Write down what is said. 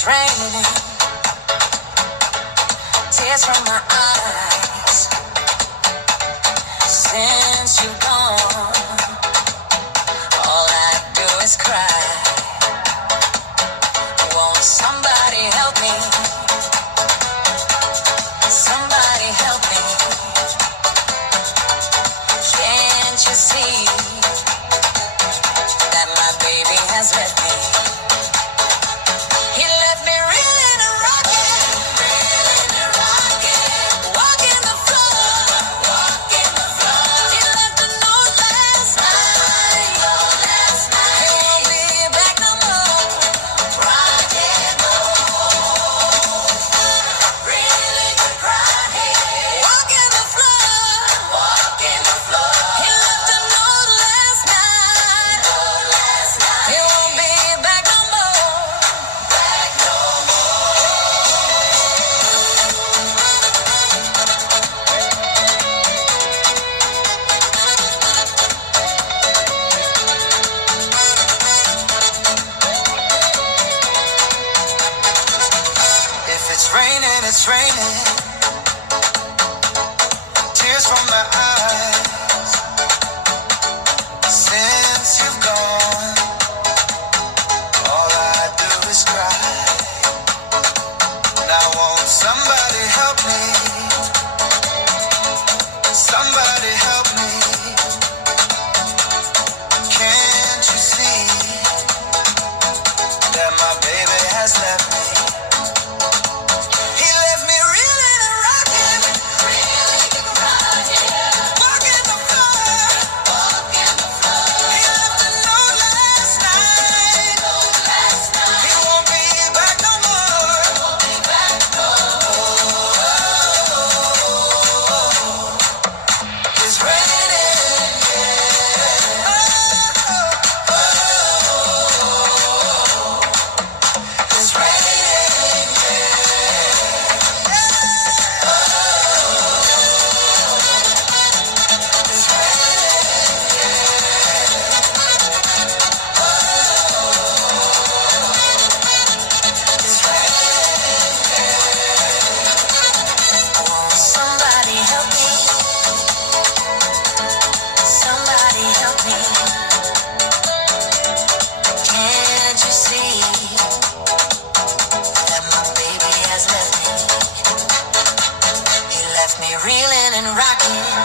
it's raining, tears from my eyes. Since you've gone, all I do is cry. Won't somebody help me? Somebody help me. Can't you see that my baby has left me? He left me reeling and rocking, walking the floor. He left a note last night. He won't be back no more. Really could cry here. Walking the floor. He left a note last night. He won't be back no more. If it's raining, it's raining. Tears from my eyes. Since you've gone, all I do is cry. Now won't somebody help me? Somebody help me. Can't you see that my baby has left me? He left me reeling and rocking, walking the floor. He left a note last night. He won't be back no more. It's raining, yeah. It's raining, Won't somebody help me? Somebody help me. Can't you see that my baby has left me? He left me reeling and rocking,